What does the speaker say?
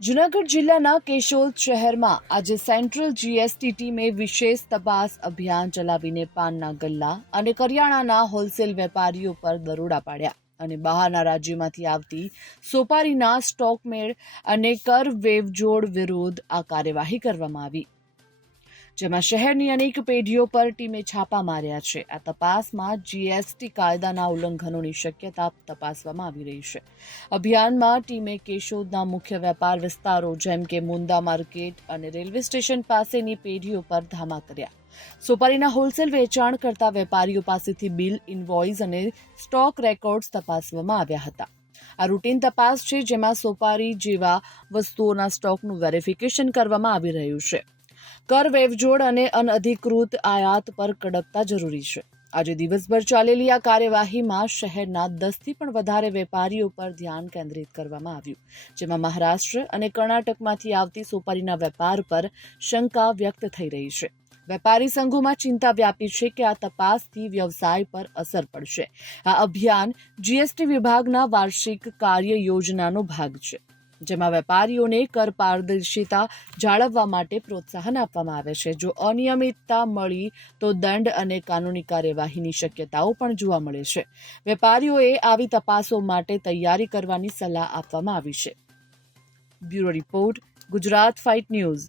જૂનાગઢ જિલ્લાના કેશોલ શહેરમાં આજે સેન્ટ્રલ જીએસટી ટીમે વિશેષ તપાસ અભિયાન ચલાવીને પાનના ગલ્લા અને કરિયાણાના હોલસેલ વેપારીઓ પર દરોડા પાડ્યા અને બહારના રાજ્યોમાંથી આવતી સોપારીના સ્ટોકમેળ અને કર વેવજોડ વિરુદ્ધ આ કાર્યવાહી કરવામાં આવી. જેમાં શહેરની અનેક પેઢીઓ પર ટીમે છાપા માર્યા છે. આ તપાસમાં જીએસટી કાયદાના ઉલ્લંઘનોની શક્યતા તપાસવામાં આવી રહી છે. અભિયાનમાં ટીમે કેશોદના મુખ્ય વેપાર વિસ્તારો જેમ કે મુંદા માર્કેટ અને રેલવે સ્ટેશન પાસેની પેઢીઓ પર ધામા કર્યા. સોપારીના હોલસેલ વેચાણ કરતા વેપારીઓ પાસેથી બિલ, ઇનવોઇસ અને સ્ટોક રેકોર્ડ્સ તપાસવામાં આવ્યા હતા. આ રૂટીન તપાસ છે જેમાં સોપારી જેવા વસ્તુઓના સ્ટોકનું વેરિફિકેશન કરવામાં આવી રહ્યું છે. કર વેવજોડ અને અનઅધિકૃત આયાત પર કડકતા જરૂરી છે. આજે દિવસભર ચાલેલી આ કાર્યવાહીમાં શહેરના દસથી પણ વધારે વેપારીઓ પર ધ્યાન કેન્દ્રિત કરવામાં આવ્યું, જેમાં મહારાષ્ટ્ર અને કર્ણાટકમાંથી આવતી સોપારીના વેપાર પર શંકા વ્યક્ત થઈ રહી છે. વેપારી સંઘોમાં ચિંતા વ્યાપી છે કે આ તપાસથી વ્યવસાય પર અસર પડશે. આ અભિયાન જીએસટી વિભાગના વાર્ષિક કાર્ય યોજનાનો ભાગ છે. જેમાં વેપારીઓને કર પારદર્શિતા જાળવવા માટે પ્રોત્સાહન આપવામાં આવે છે. જો અનિયમિતતા મળી, તો દંડ અને કાનૂની કાર્યવાહીની શક્યતાઓ પણ જોવા મળે છે. વેપારીઓએ આવી તપાસો માટે તૈયારી કરવાની સલાહ આપવામાં આવી છે. Bureau report, Gujarat fight news.